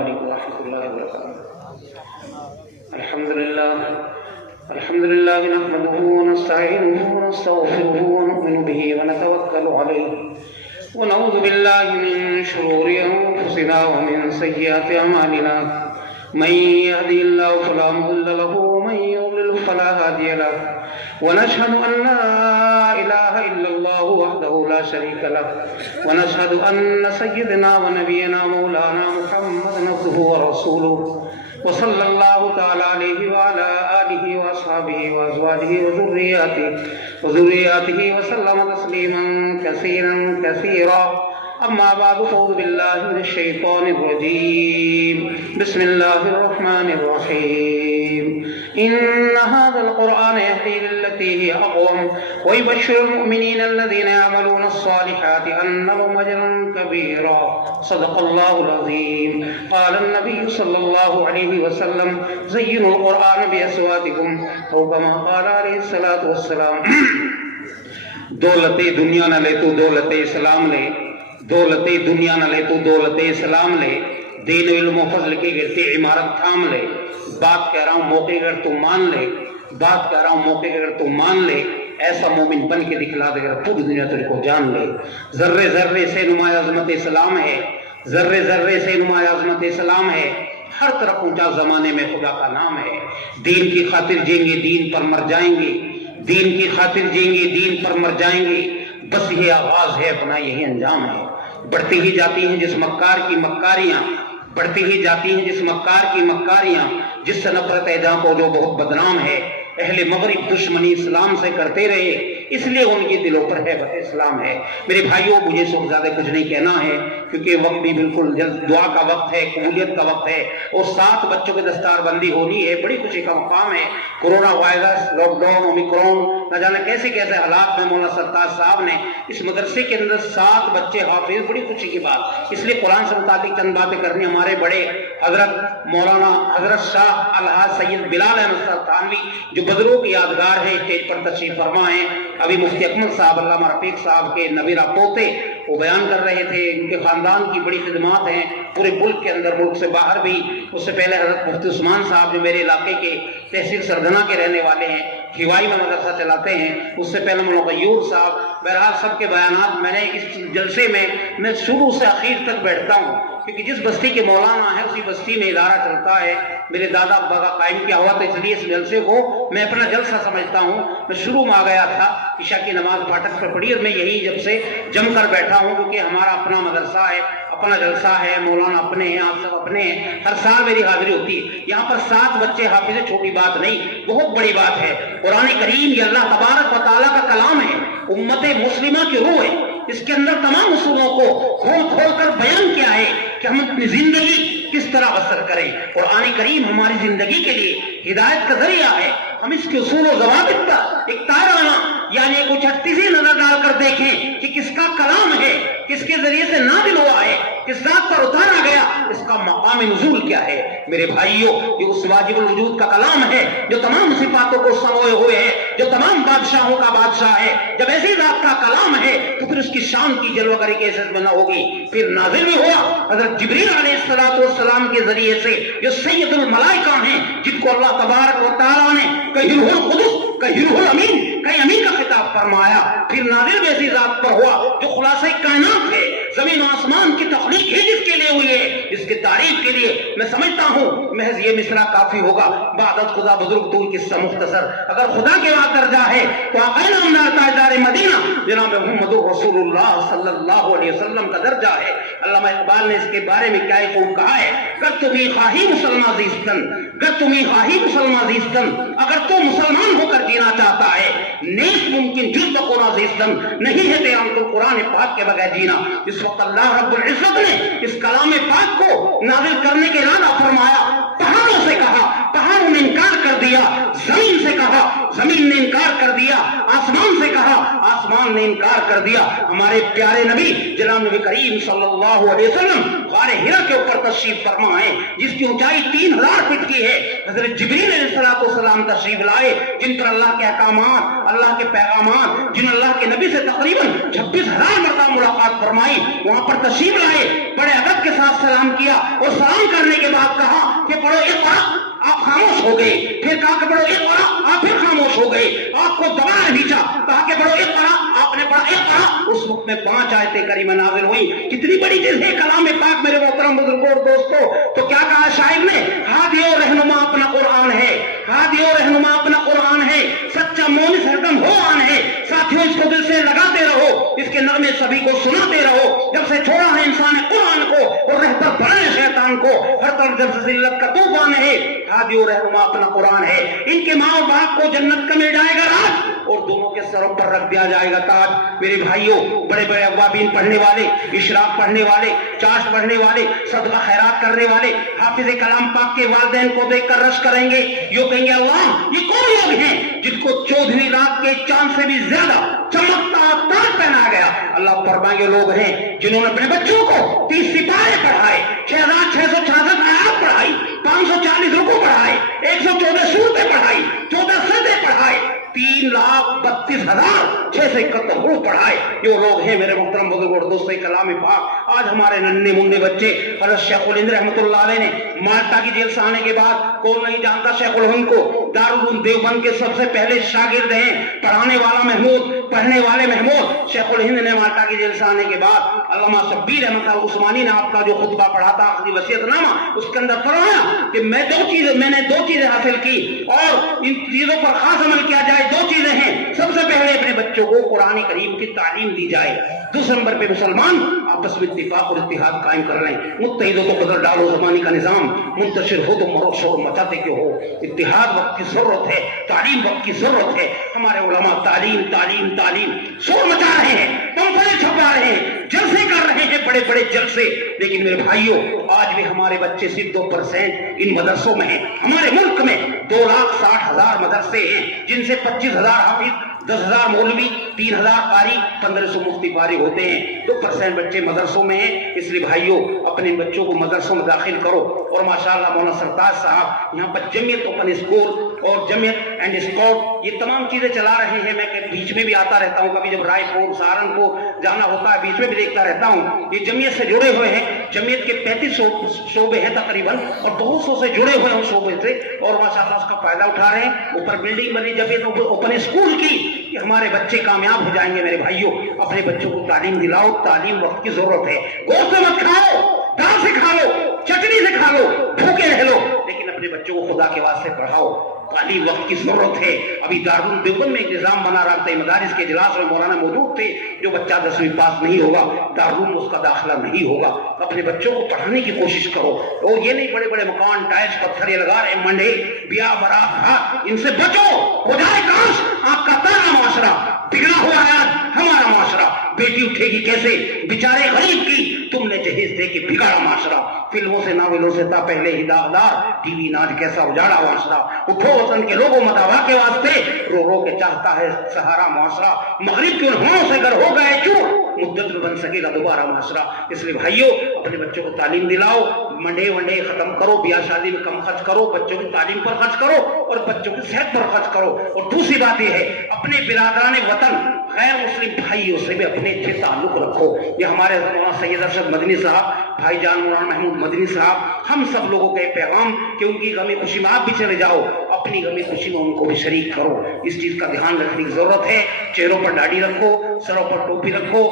علیکم ورحمۃ اللہ وبرکاتہ۔ الحمد للہ نحمده ونستعینه ونستغفره ونؤمن به ونتوکل علیہ ونعوذ باللہ من شرور انفسنا ومن سیئات اعمالنا، من يهده الله فلا مضل له ومن يضلل فلا هادي له، ونشهد ان لا اله الا الله وحده لا شريك له، ونشهد ان سيدنا ونبينا مولانا محمد عبده ورسوله، وصلى الله تعالى عليه وعلى آله وأصحابه وأزواجه وذرياته وسلم تسليما كثيرا كثيرا. أما بعد فأعوذ بالله من الشيطان الرجيم. بسم الله الرحمن الرحيم. إن هذا القرآن يهدي للتي هي أقوم ويبشر المؤمنين الذين يعملون الصالحات أن لهم أجرا كبيرا. صدق الله العظيم. قال النبي صلى الله عليه وسلم: زينوا القرآن بأصواتكم، أو كما قال عليه الصلاة والسلام. دولت دنیا نہ لے تو دولت اسلام لے، دولت دنیا نہ لے تو دولت اسلام لے، دین علم و فضل کے گرتے عمارت تھام لے. بات کہہ رہا ہوں موقع اگر تو مان لے، بات کہہ رہا ہوں موقع اگر تو مان لے، ایسا مومن بن کے دکھلا دے اگر پوری دنیا تجھ کو جان لے. ذرے ذرے سے نمایاں عظمت اسلام ہے، ذرے ذرے سے نمایاں عظمت اسلام ہے. ہر طرف اونچا زمانے میں خدا کا نام ہے. دین کی خاطر جئیں گے دین پر مر جائیں گے، دین کی خاطر جئیں گے دین پر مر جائیں گے. بس یہ آغاز ہے اپنا یہی انجام ہے. بڑھتی ہی جاتی ہیں جس مکار کی مکاریاں، بڑھتی ہی جاتی ہیں جس مکار کی مکاریاں، جس سے نفرت ایداں کو جو بہت بدنام ہے. اہل مغرب دشمنی اسلام سے کرتے رہے، اس لیے ان کے دلوں پر ہیبت اسلام ہے. میرے بھائیوں، مجھے اس وقت زیادہ کچھ نہیں کہنا ہے کیونکہ وقت بھی بالکل جلد دعا کا وقت ہے، قبولیت کا وقت ہے، اور 7 بچوں کی دستار بندی ہونی ہے. بڑی خوشی کا مقام ہے. Corona virus, lockdown, omicron, نہ جانے کیسے کیسے حالات میں مولانا سرتاج صاحب نے اس مدرسے کے اندر 7 بچے حافظ. بڑی خوشی کی بات. اس لیے قرآن سے متعلق چند باتیں کرنی. ہمارے بڑے حضرت مولانا حضرت شاہ الحاج سید بلال احمد صاحب تھانوی جو بدروں کی یادگار ہے، اسٹیج پر تشریف فرما ہیں. ابھی مفتی اکمل صاحب علامہ رفیق صاحب کے نویرہ پوتے وہ بیان کر رہے تھے. ان کے خاندان کی بڑی خدمات ہیں پورے ملک کے اندر، ملک سے باہر بھی. اس سے پہلے حضرت مفتی عثمان صاحب جو میرے علاقے کے تحصیل سردنا کے رہنے والے ہیں، کھوائی میں مدرسہ چلاتے ہیں. اس سے پہلے مولانا غیور صاحب. بہرحال سب کے بیانات میں نے اس جلسے میں شروع سے آخر تک بیٹھتا ہوں کیونکہ جس بستی کے مولانا ہے اسی بستی میں ادارہ چلتا ہے. میرے دادا ابا کا قائم کیا ہوا، تو اس لیے اس جلسے کو میں اپنا جلسہ سمجھتا ہوں. میں شروع میں آ گیا تھا، عشاء کی نماز پھاٹک پر پڑھی اور میں یہی جب سے جم کر بیٹھا ہوں کیونکہ ہمارا اپنا مدرسہ ہے، اپنا جلسہ ہے، مولانا اپنے ہیں، آپ سب اپنے ہیں. ہر سال میری حاضری ہوتی ہے. یہاں پر 7 بچے حافظ، چھوٹی بات نہیں، بہت بڑی بات ہے. قرآن کریم یہ اللہ تبارک و تعالیٰ کا کلام ہے، امت مسلمہ کی روح ہے. اس کے اندر تمام اصولوں کو کھول کھول کر بیان کیا ہے کہ ہم اپنی زندگی کس طرح بسر کریں. قرآن کریم ہماری زندگی کے لیے ہدایت کا ذریعہ ہے. ہم اس کے اصول و ضوابط پر ایک تارانہ یعنی ایک اچھتی نظر ڈال کر دیکھیں کہ کس کا کلام ہے، کس کے ذریعے سے نازل ہوا ہے، کس ذات پر اتارا گیا، اس کا مقام نزول کیا ہے. میرے بھائیوں، یہ اس واجب الوجود کا کلام ہے جو تمام صفاتوں کو سموئے ہوئے ہے، جو تمام بادشاہوں کا بادشاہ ہے. جب ایسی ذات کا کلام ہے تو پھر اس کی شان کی جلوہ گری کیسے میں نہ ہوگی. پھر نازل بھی ہوا حضرت جبریل علیہ السلام کے ذریعے سے جو سید الملائکہ ہیں، جن کو اللہ تبارک و تعالیٰ نے کہیں روح القدس، کہیں روح الامین، کہیں امین کا خطاب فرمایا. پھر نازل بھی ایسی ذات پر ہوا جو خلاصہ کائنات ہے، زمین و آسمان کی تخلیق ہی جس کے لیے ہوئی ہے، اس کی تعریف کے لیے میں سمجھتا ہوں محض یہ مصرع کافی ہوگا. بعدت خدا بزرگ تو قصہ مختصر. اگر خدا کے وہاں درجہ ہے تو آقا نامدار تاجدار مدینہ جناب محمد رسول اللہ صلی اللہ علیہ وسلم کا درجہ ہے. علامہ اقبال نے اس کے بارے میں کیا خوب کہا ہے: گر تمہیں خواہی مسلمان زیستن، گر تمہیں خواہی مسلمان زیستن، اگر تو مسلمان ہو کر جینا چاہتا ہے، نیک ممکن جز بقونا زیستن، نہیں ہے تیرا تو قرآن پاک کے بغیر جینا. اس وقت اللہ رب العزت نے اس کلام پاک کو نازل کرنے کے ارادہ فرمایا. پہاڑوں سے کہا، پہاڑوں نے انکار کر دیا. زمین سے کہا، زمین نے انکار کر دیا. آسمان سے کہا، آسمان نے انکار کر دیا. ہمارے پیارے نبی جناب نبی کریم صلی اللہ علیہ وسلم غار ہرا کے اوپر تشریف فرما ہے جس کی اونچائی 3000 فٹ کی ہے. حضرت جبریل علیہ السلام تشریف لائے، جن پر اللہ کے احکامات، اللہ کے پیغامات، جن اللہ کے نبی سے تقریباً 26,000 مرتبہ ملاقات فرمائی، وہاں پر تشریف لائے، بڑے ادب کے ساتھ سلام کیا اور سلام کرنے کے بعد کہا کہ پڑھو اقرا، آپ خاموش ہو گئے، پھر کہا کہ پڑھو اقرا، آپ پھر خاموش ہو گئے، آپ کو دبانا بھیجا، کہا کہ پڑھو اقرا، آپ نے پڑھا اقرا، اس وقت میں 5 آیتیں کریمہ نازل ہوئی۔ کتنی بڑی چیز ہے کلام پاک میرے محترم بزرگوں اور دوستوں۔ تو کیا کہا شاعر نے؟ ہادی و رہنما اپنا قرآن ہے، ہادی و رہنما اپنا قرآن ہے، سچا مونس ہردم ہو آن ہے، ساتھیوں اس کو دل سے لگاتے رہو، اس کے نغمے سبھی کو سناتے رہو، جب سے چھوڑا ہے انسان قرآن کو اور رہبر بنا ہے شیطان کو، ہر طرف جب سے ذلت کا طوفان ہے، ہادی و رہنما اپنا قرآن ہے۔ ان کے ماں اور باپ کو جنت کا مل جائے گا راج اور دونوں کے سروں پر رکھ دیا جائے گا تاج۔ میرے بھائیوں، بڑے بڑے اوابین پڑھنے والے، اشراق پڑھنے والے، چاشت پڑھنے والے، صدقہ خیرات کرنے والے، حافظ کلام پاک کے والدین کو دیکھ کر رش کریں گے، یوں کہیں گے اللہ یہ کون لوگ ہیں جن کو 14ویں رات کے چاند سے بھی زیادہ چمکتا تاج پہنا گیا؟ اللہ فرمائیں گے لوگ ہیں جنہوں نے اپنے بچوں کو 30 سپارے پڑھائے، 6,666 آیات پڑھائی، 540 رکوع پڑھائے، 114 سورتیں پڑھائی، 14 سجدے پڑھائے، 3,32,671 حروف پڑھائے۔ یہ لوگ ہیں میرے محترم بزرگوں اور دوستوں کلام پاک۔ آج ہمارے ننھے منڈے بچے، حضرت شیخ الہند رحمۃ اللہ علیہ نے مالٹا کی جیل سے آنے کے بعد، کون نہیں جانتا شیخ الہند کو، دارالعلوم دیوبند کے سب سے پہلے شاگرد ہیں، پڑھانے والا محمود، پڑھنے والے محمود۔ شیخ الہند نے مالٹا کی جیل سے آنے کے بعد علامہ شبیر احمد عثمانی نے آپ کا جو خطبہ پڑھا تھا آخری وصیت نامہ، اس کے اندر فرمایا کہ میں نے دو چیزیں حاصل کی اور ان چیزوں پر خاص عمل کیا جائے۔ 2 چیزیں ہیں، سب سے پہلے اپنے بچوں کو قرآن کریم کی تعلیم دی جائے، دوسرے نمبر پہ مسلمان آپس میں اتفاق اور اتحاد قائم کر لیں، متحد ہو تو قدر ڈالو زمانے کا نظام، منتشر ہو تو مرو شور مچاتے کیوں ہو۔ اتحاد وقت کی ضرورت ہے، تعلیم وقت کی ضرورت ہے۔ ہمارے علماء تعلیم تعلیم تعلیم شور مچا رہے ہیں، پمفلٹ چھپا رہے ہیں، جلسے کر رہے ہیں، بڑے بڑے جلسے، لیکن میرے بھائیوں آج بھی ہمارے بچے صرف 2% ان مدرسوں میں ہیں۔ ہمارے ملک میں 2,60,000 مدرسے ہیں، جن سے 25,000 حافظ، 10,000 مولوی، 3,000 قاری، 1,500 مفتی فارغ ہوتے ہیں۔ 2% بچے مدرسوں میں ہیں۔ اس لیے بھائیوں اپنے بچوں کو مدرسوں میں داخل کرو۔ اور ماشاءاللہ مولانا سرتاج صاحب یہاں پر جمعیت اوپن اسکول اور جمعیت اینڈ اسکاؤٹ یہ تمام چیزیں چلا رہے ہیں۔ میں بیچ میں بھی آتا رہتا ہوں، کبھی جب رائے پور سہارنپور جانا ہوتا ہے بیچ میں بھی دیکھتا رہتا ہوں۔ یہ جمعیت سے جڑے ہوئے ہیں، جمعیت کے 35 شعبے ہیں تقریباً، اور 200 سے جڑے ہوئے ہیں اس شعبے سے، اور ماشاءاللہ اس کا فائدہ اٹھا رہے ہیں۔ اوپر بلڈنگ بنی جمعیت اوپن اسکول کی کہ ہمارے بچے کامیاب ہو جائیں گے۔ میرے بھائیوں اپنے بچوں کو تعلیم دلاؤ، تعلیم وقت کی ضرورت ہے۔ گوشت مت کھاؤ، دال سے کھا لو، چٹنی سے کھا لو، بھوکے رہ لو، لیکن اپنے بچوں کو خدا کے واسطے پڑھاؤ۔ تعلیم وقت کی ضرورت ہے۔ ابھی دارالعلوم دیوبند میں ایک نظام بنا رابطہ مدارس کے اجلاس میں مولانا موجود تھے، جو بچہ 10ویں پاس نہیں ہوگا دارالعلوم اس کا داخلہ نہیں ہوگا۔ اپنے بچوں کو پڑھانے کی کوشش کرو، اور یہ نہیں بڑے بڑے مکان ٹائلس پتھر یہ لگا رہے منڈے بیا برا ان سے بچو، ہو جائے کاش آپ کا تارا معاشرہ بگڑا ہوا ہے۔ ہمارا معاشرہ بیٹی اٹھے گی کیسے، بیچارے غریب کی تم نے جہیز دے کے بگاڑا معاشرہ۔ فلموں سے ناولوں سے تھا پہلے ہی داغدار، ٹی وی ناج کیسا اجاڑا معاشرہ۔ اٹھو وطن کے لوگوں مداوا کے واسطے، رو رو کے چاہتا ہے سہارا معاشرہ۔ مغرب کے انہوں سے اگر ہو گئے چور، مدت میں بن سکے گا دوبارہ معاشرہ۔ اس لیے بھائیوں اپنے بچوں کو تعلیم دلاؤ، منڈے ونڈے ختم کرو، بیاہ شادی میں کم خرچ کرو، بچوں کی تعلیم پر خرچ کرو اور بچوں کی صحت پر خرچ کرو۔ اور دوسری بات یہ ہے اپنے برادران وطن غیر مسلم بھائیوں سے بھی اپنے اچھے تعلق رکھو۔ یہ ہمارے مولانا سید ارشد مدنی صاحب، بھائی جان مولانا محمود مدنی صاحب، ہم سب لوگوں کے پیغام کہ ان کی غمی خوشی میں آپ بھی چلے جاؤ، اپنی غمی خوشی میں ان کو بھی شریک کرو۔ اس چیز کا دھیان رکھنے کی ضرورت ہے۔ چہروں پر داڑھی رکھو، سروں پر ٹوپی رکھو،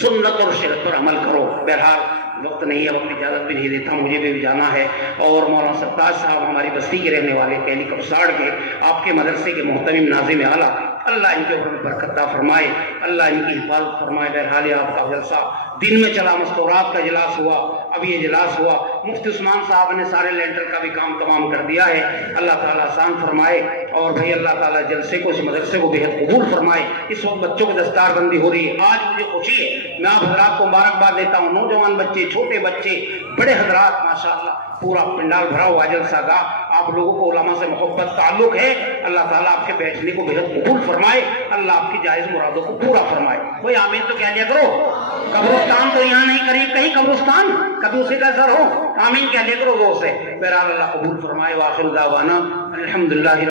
سنت اور شریعت پر عمل کرو۔ بہرحال وقت نہیں ہے، وقت اجازت بھی نہیں دیتا، مجھے بھی جانا ہے۔ اور مولانا سرتاج صاحب ہماری بستی کے رہنے والے کیلی کپساڑ کے، آپ کے مدرسے کے محتمم ناظم اعلیٰ، اللہ ان کے اوپر برکت عطا فرمائے، اللہ ان کی حفاظت فرمائے۔ بہرحال آپ کا جلسہ دن میں چلا، مستورات کا اجلاس ہوا، ابھی یہ اجلاس ہوا، مفتی عثمان صاحب نے سارے لینٹر کا بھی کام تمام کر دیا ہے، اللہ تعالیٰ آسان فرمائے۔ اور بھائی اللہ تعالیٰ جلسے کو، اس مدرسے کو بے حد قبول فرمائے۔ اس وقت بچوں کی دستار بندی ہو رہی ہے، آج مجھے خوشی ہے، میں آپ حضرات کو مبارکباد دیتا ہوں، نوجوان بچے، چھوٹے بچے، بڑے حضرات ماشاءاللہ پورا پنڈال بھرا ہوا جلسہ کا، آپ لوگوں کو علماء سے محبت تعلق ہے، اللہ تعالیٰ آپ کے بیٹھنے کو بہت قبول فرمائے، اللہ آپ کی جائز مرادوں کو پورا فرمائے۔ وہی آمین تو کہہ لیا کرو، قبرستان تو یہاں نہیں، قریب کہیں قبرستان کبھی اسی کا سر ہو، آمین کہہ لیا کرو وہ سے۔ بہرحال اللہ قبول فرمائے، وآخر دعوانا الحمدللہ۔